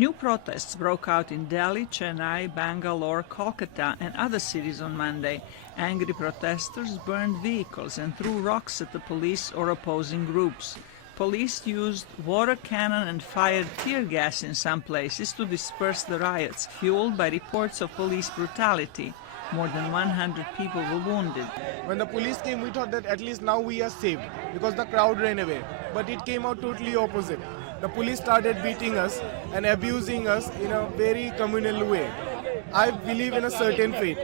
New protests broke out in Delhi, Chennai, Bangalore, Kolkata and other cities on Monday. Angry protesters burned vehicles and threw rocks at the police or opposing groups. Police used water cannon and fired tear gas in some places to disperse the riots, fueled by reports of police brutality. More than 100 people were wounded. When the police came, we thought that at least now we are safe because the crowd ran away. But it came out totally opposite. The police started beating us and abusing us in a very communal way. I believe in a certain faith.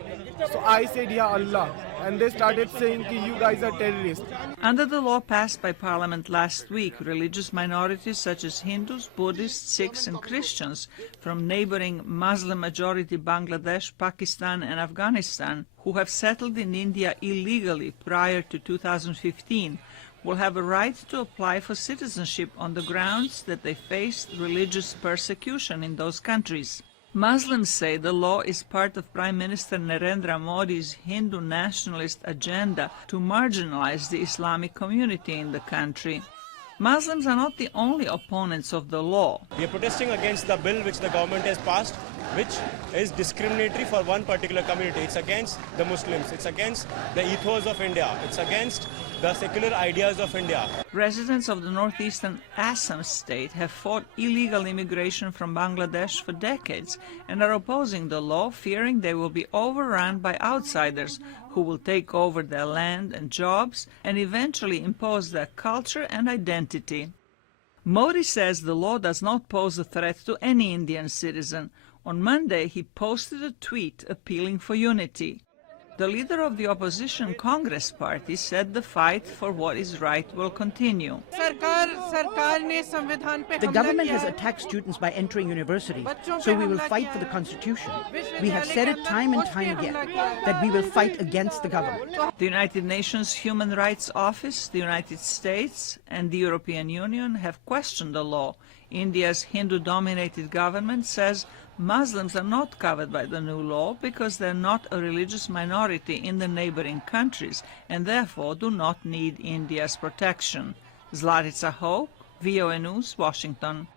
So I said, Ya Allah. And they started saying, you guys are terrorists. Under the law passed by Parliament last week, religious minorities such as Hindus, Buddhists, Sikhs and Christians from neighboring Muslim-majority Bangladesh, Pakistan and Afghanistan, who have settled in India illegally prior to 2015, will have a right to apply for citizenship on the grounds that they faced religious persecution in those countries. Muslims say the law is part of Prime Minister Narendra Modi's Hindu nationalist agenda to marginalize the Islamic community in the country. Muslims are not the only opponents of the law. We are protesting against the bill which the government has passed, which is discriminatory for one particular community. It's against the Muslims, it's against the ethos of India, it's against the secular ideas of India. Residents of the northeastern Assam state have fought illegal immigration from Bangladesh for decades and are opposing the law, fearing they will be overrun by outsiders who will take over their land and jobs and eventually impose their culture and identity. Modi says the law does not pose a threat to any Indian citizen. On Monday, he posted a tweet appealing for unity. The leader of the opposition Congress party said the fight for what is right will continue. The government has attacked students by entering university, so we will fight for the Constitution. We have said it time and time again, that we will fight against the government. The United Nations Human Rights Office, the United States and the European Union have questioned the law. India's Hindu-dominated government says Muslims are not covered by the new law because they're not a religious minority in the neighboring countries and therefore do not need India's protection. Zlatica, Hoke, VOA News, Washington.